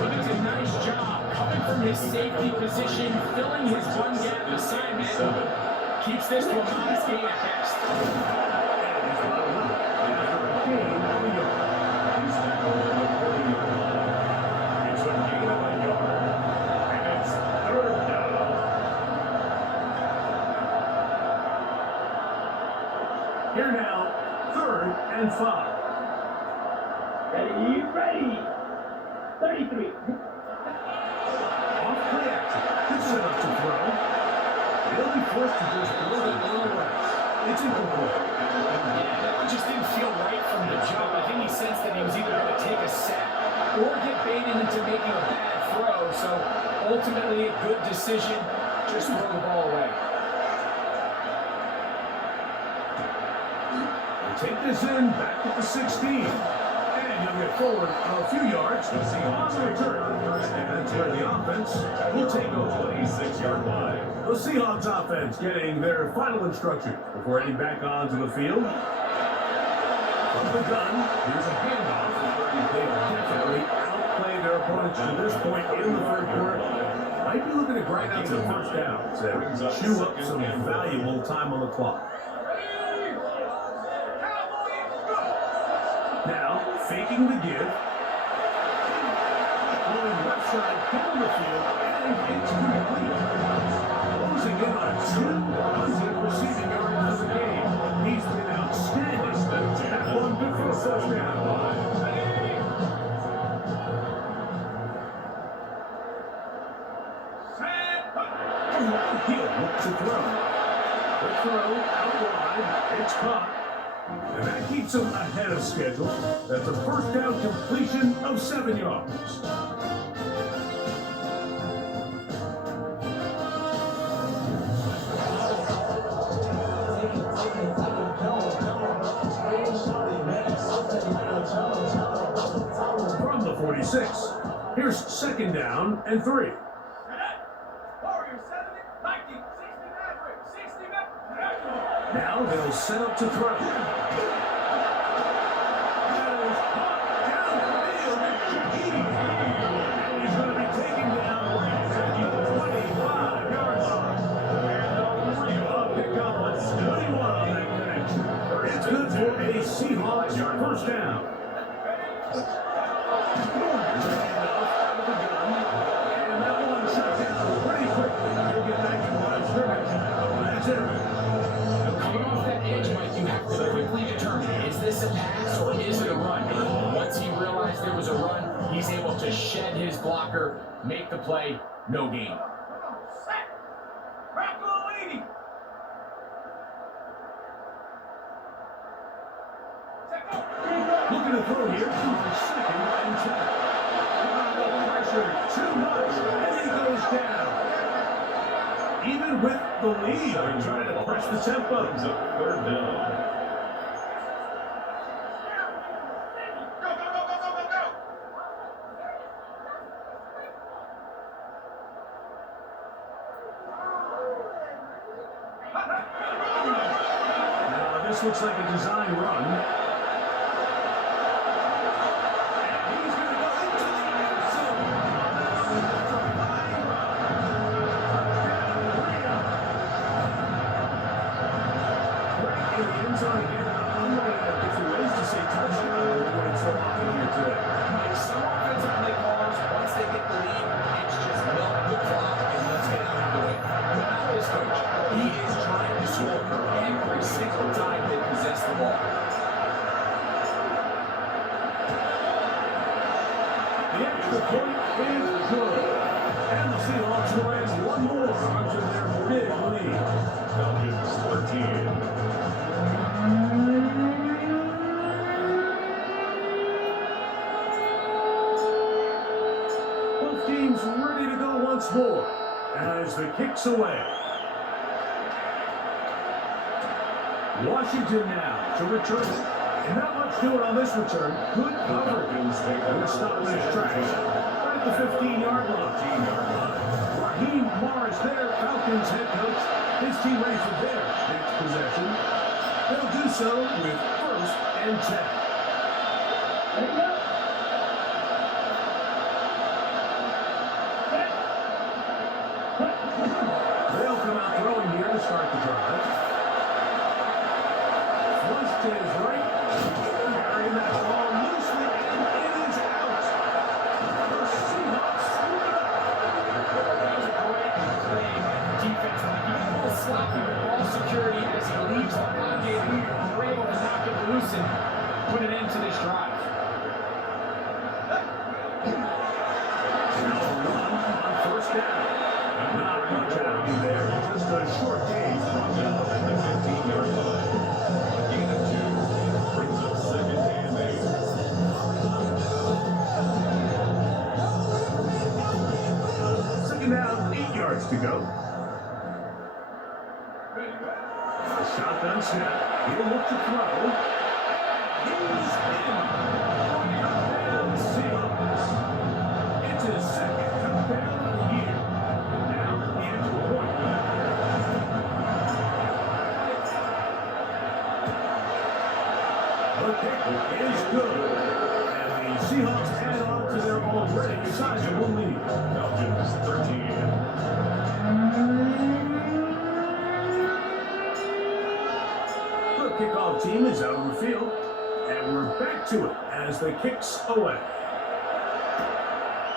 He does a nice job coming from his safety position, filling his one-gap assignment. Keeps this to a modest gain at best. And he's leveled up after a gain of a yard. It's a gain of a yard. And it's third down. Here now, 3rd and 5. Ready. 33. Off play action. Good setup to throw. They'll be forced to just throw it a little less. It's incomplete. Yeah, that one just didn't feel right from the jump. I think he sensed that he was either going to take a sack or get baited into making a bad throw. So ultimately, a good decision. Just throw the ball away. Take this in, back at the 16. And he'll get forward a few yards. On the return. And that's where the offense will take over. 26-yard line. The Seahawks offense getting their final instructions before heading back onto the field. From the gun, here's a handoff. They definitely outplayed their opponents to this point in the third quarter. Might be looking to grind out some first downs and chew up some valuable time on the clock. Now, faking the give. Going left side down the field, and it's complete. Closing in on 200 receiving yards for the game. He's been outstanding. That one good for a first down. He'll look to throw. The throw out wide. It's caught. And that keeps him ahead of schedule. That's a first down completion of 7 yards. From the 46, here's second down and 3. Now they'll set up to throw. And that one shut down pretty quickly. He'll get back to line of scrimmage. That's it. Coming off that edge, Mike, you have to quickly determine, is this a pass or is it a run? Once he realized there was a run, he's able to shed his blocker, make the play, no gain. Looking to throw here on second and 10. Pressure too much, and he goes down. Even with the lead, they're trying to press the tempo. Brings up third down. Now, this looks like a design run. And he's going to go into the end zone. That's a fine run. Right in the end zone again. I'm going to have different ways to say touchdown when it's so often here today. Like some offensive play callers, once they get the lead, it's just milk the clock and let's get out of the way. But not this coach. He is trying to score every single time they possess the ball. The extra point is good. And the Seahawks will add one more onto their big lead. Falcons 13. Both teams ready to go once more as the kick's away. Washington now to return it. And not much doing on this return. Good cover. We're stopping his tracks. Right at the 15-yard line. Raheem Morris there, Falcons head coach. His team ready for their next possession. They'll do so with first and 10. Ready up. They'll come out throwing here to start the drive. Flush to his right. Carrying that ball loosely, and it is out. The Seahawks scoop it up. That was a great play by the defense. Like, he got a little sloppy with ball security as he leaves the pocket. We're able to knock it loose and put an end to this drive. Now a run on first down. Not much happening there. Just a short gain. Now at the 15-yard line. A gain of 2. Brings up second and 8. Second down, 8 yards to go. A shotgun snap. He'll look to throw. He's in. And Seahawks. It's his second touchdown of the year. Now the extra point. The kick is good. And the Seahawks add on to their already sizable lead. Falcons 13. The kickoff team is out on the field, and we're back to it as the kick's away.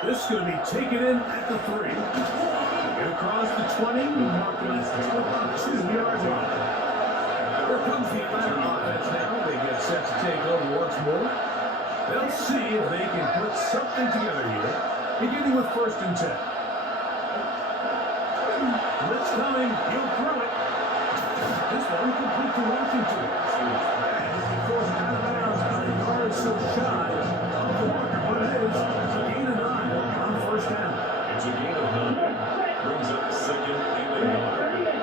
This is going to be taken in at the 3. Get across the 20, marking us to about 2 yards line. Here comes the Atlanta offense now. They get set to take over once more. They'll see if they can put something together here, beginning with first and 10. Blitz coming, he'll throw it. This one complete to Washington. And he throws it out of bounds on a yard so shy of the marker, but it is a gain of 9 on first down. It's a gain of 9. Brings up second and 8.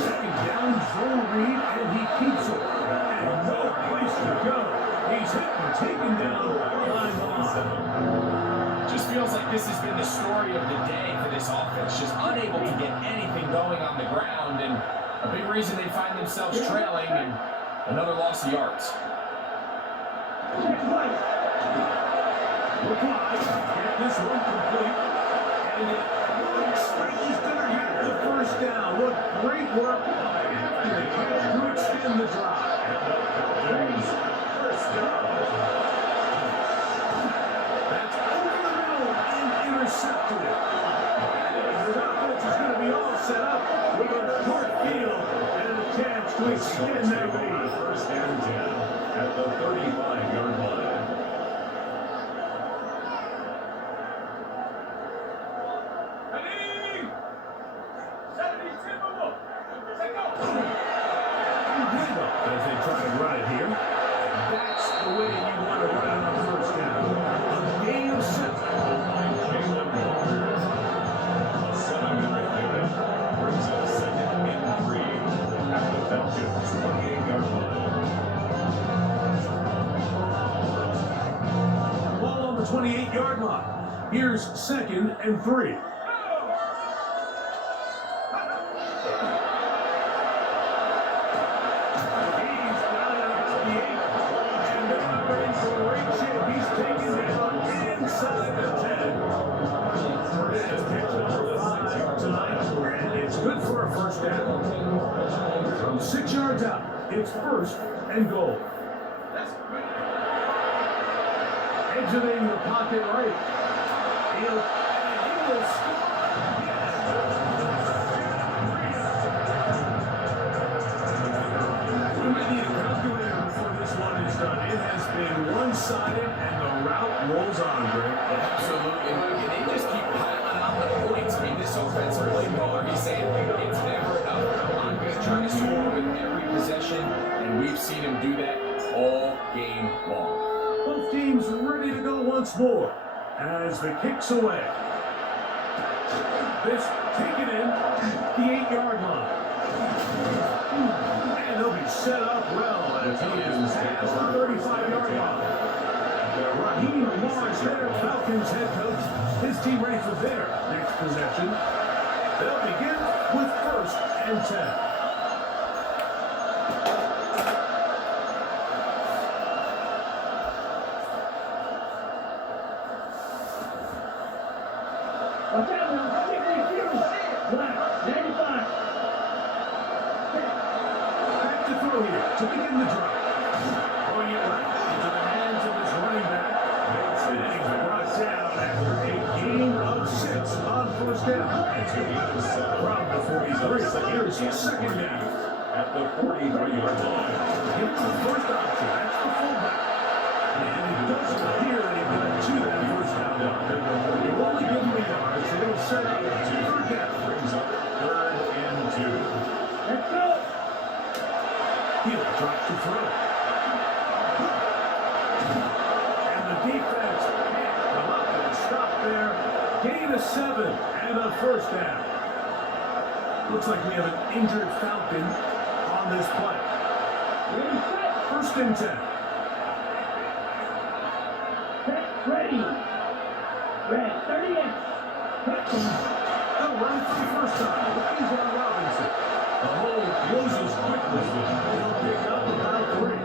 Second down, zone read, and he keeps it. And no place to go. He's hit and taken down behind the line. Just feels like this has been the story of the day for this offense. Just unable to get anything going on the ground, and a big reason they find themselves trailing and another loss of yards. LaPlante, get this one complete. And it looks like he's going to get the first down. What great work after the catch to extend the drive. Falcons first down. 28-yard line. Here's 2nd and 3. He's taken down inside the 10. That's catch number 5 tonight, and it's good for a first down. From 6 yards out, it's 1st and goal. Exiting the pocket right. He will score. We might need a calculator before this one is done. It has been one-sided, and the route rolls on, Greg. Absolutely, Mike. And they just keep piling on the points. I mean, this offensive play caller, he's saying it's never enough. I'm going to try to score with every possession, and we've seen him do that all game long. Both teams ready to go once more as the kick's away. This taken in the 8-yard line. And they'll be set up well as he is past the 35-yard line. Raheem Morris, their Falcons head coach, his team ready for their next possession. They'll begin with 1st and 10. Watch out now. Kick refuse. Black. 95. Back to throw here to begin the drive. Throwing it right into the hands of his running back. And he's brought down after a gain of 6 on 1st down. From the 43, here's his 2nd down. At the 43-yard line. Here's the first option. That's the fullback. And it doesn't appear that he got to that 1st down. You only give him a yard, so it'll set up 3rd down. Brings up 3rd and 2. Let's go. He'll drop to throw. And the defense can't come up and stop there. Gain of 7 and a 1st down. Looks like we have an injured Falcon on this play. Ready, set. 1st and 10. Set. Ready. Red. 38. They'll run it for the first time. He's on Robinson. The hole closes quickly. He'll pick up about 3.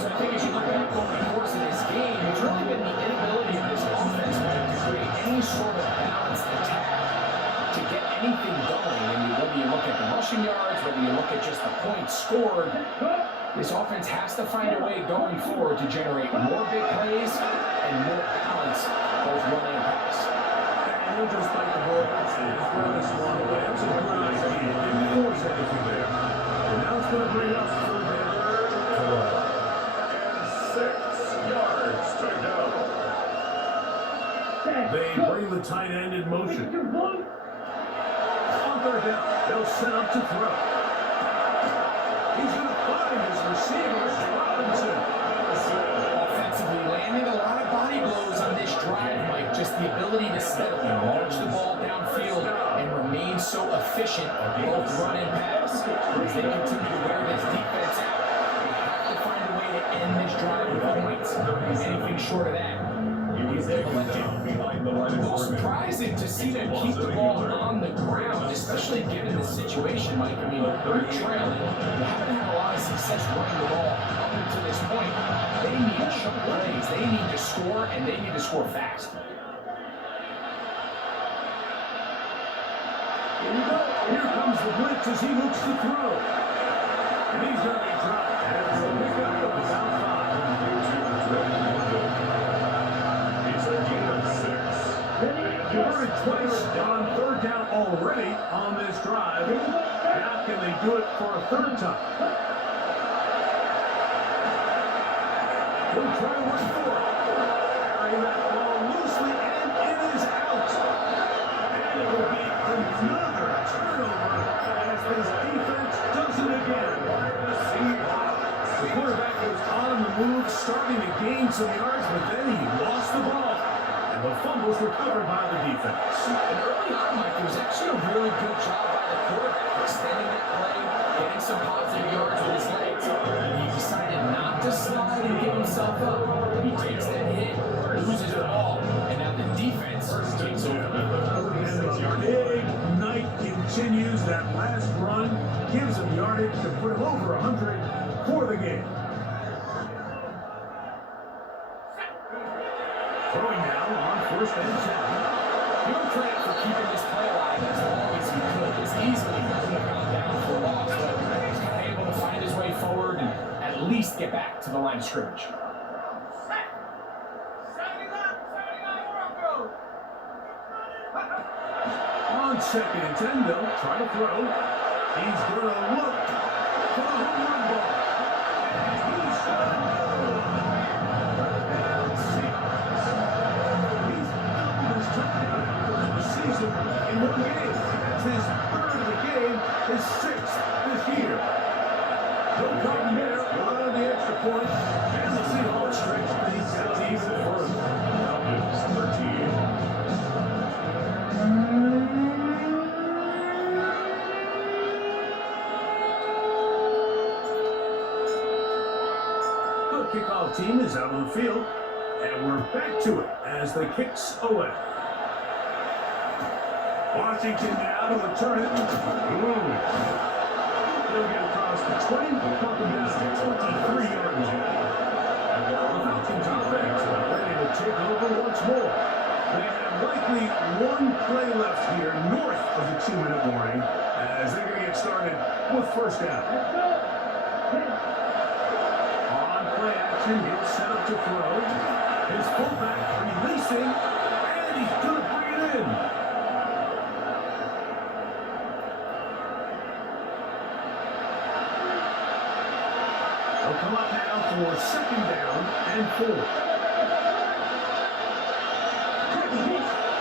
So I think as you look back over the course of this game, it's really been the inability of this offense to create any sort of balanced attack to get anything going. And whether you look at the rushing yards, whether you look at just the points scored, this offense has to find a way going forward to generate more big plays and more balance, both running and pass. And he'll just bite the ball. Just run this one away. That's a good idea. Didn't force anything there. And now it's going to bring us 3rd down. And 6 yards to go. Set. They Go. bring the tight end in motion. 2, 1. On 3rd down, they'll set up to throw. He's going to find his receiver, Robinson. Offensively landing a lot of body blows on this drive, Mike. Just the ability to steadily launch the ball downfield and remain so efficient, both run and pass. As they continue to wear this defense out, they have to find a way to end this drive with points. Anything short of that, he's going to let down. Behind the line of Well, scrimmage. surprising to see them keep the ball on the ground, especially given the situation, Mike. I mean, they're trailing. They haven't had a lot of success running the ball up until this point. They need chunk plays. They need to score, and they need to score fast. Here comes the blitz as he looks to throw. And he's going to be dropped after a pickup of about 5. It's a gain of 6. Converted twice on 3rd down already on this drive. Now can they do it for a 3rd time? We'll try to run for it. Carrying that ball loosely, and it is out. And it will be another turnover as this defense does it again. The quarterback was on the move, starting to gain some yards, but then he lost the ball. And the fumble was recovered by the defense. And early on, Mike, it was actually a really good job by the quarterback extending that play, getting some positive yards with his legs. And he decided not to slide and give himself up. He He takes that hit, loses the ball, and now the defense takes over. And the big night continues. That last run gives him yardage to put him over 100 for the game. Throwing now on 1st and 10. Give him credit for keeping this play alive as long as he could. As easily he could have gone down for a loss, but he's kind of able to find his way forward and at least get back to the line of scrimmage. On 2nd and 10, though, try to throw. He's going to look for the home run ball. And he's going to He's doubled his touchdown for the season in one game. That's his 3rd of the game, his 6th this year. No problem there. One on the extra point. And the Seahawks stretch things out even further. Falcons 13. Kickoff team is out on the field, and we're back to it as the kicks away. Washington now to return it. They'll get across the 20, pump them down to 23-yard line. The Falcons offense ready to take over once more. They have likely one play left here north of the 2-minute warning as they're going to get started with 1st down. Play action, he'll set up to throw. His fullback releasing, and he's going to bring it in. They'll come up now for 2nd down and 4.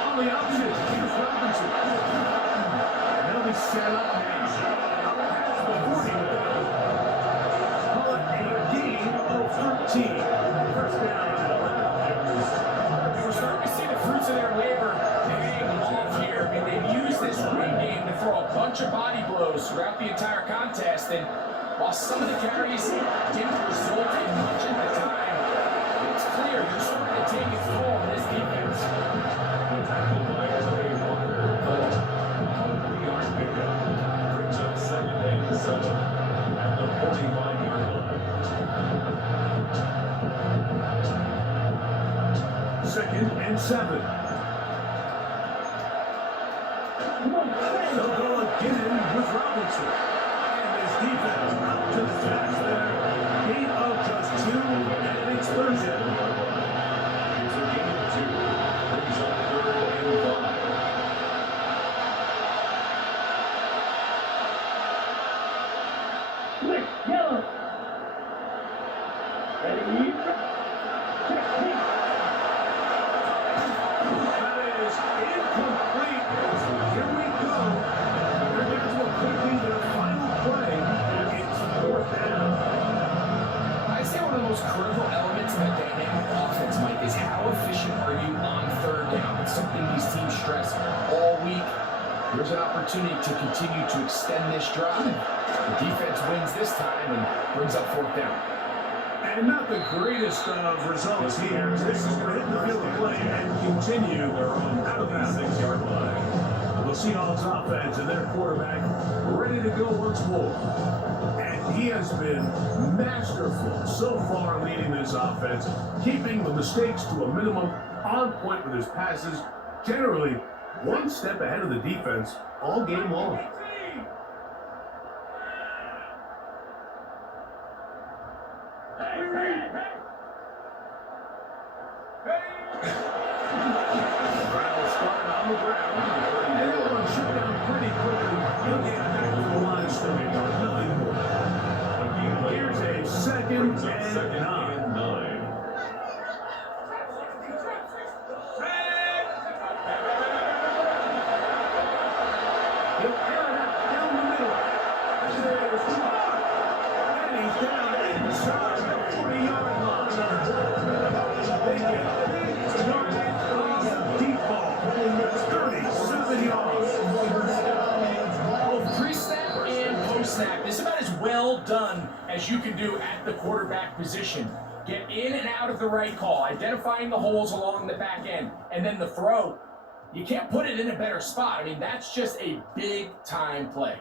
On the option, here's Robinson. And they'll be set up now. Up past the 40 now. Call it a gain of 13. 1st down. We're starting to see the fruits of their labor paying off here. I mean, they've used this run game to throw a bunch of body blows throughout the entire contest, and while some of the carries didn't result in much at the time, it's clear you're starting to take its toll on this defense. Tackled by Trey Walker. On a 3-yard pickup. Brings up 2nd and 7 at the 45-yard line. 2nd and 7. They'll go again with Robinson. And his defense up to the task there. Gain of just 2, and it's 3rd down. Here's a gain of 2. Brings up 3rd and 5. Quick, yellow. Ready? That is incomplete. Here we go. They're down to a quickly their final play. It's 4th down. I'd say one of the most critical elements of a dynamic offense, Mike, is how efficient are you on 3rd down? It's something these teams stress all week. There's an opportunity to continue to extend this drive. The defense wins this time and brings up 4th down. And not the greatest of results here. This is going to hit the field of play and continue out of bounds. 6-yard line. The Seahawks offense and their quarterback ready to go once more. And he has been masterful so far leading this offense, keeping the mistakes to a minimum, on point with his passes, generally one step ahead of the defense all game long. Rattle started on the ground. And everyone shut down pretty quickly. He'll get back to the line scrimmage. Nothing more. Here's a 2nd and 9. He'll air it out down the middle. There's Clark. And he's down inside the 40-yard line. They get big yardage on the deep ball. 37 yards. Both pre-snap and post-snap is about as well done as you can do at the quarterback position. Get in and out of the right call, identifying the holes along the back end, and then the throw. You can't put it in a better spot. I mean, that's just a big-time play.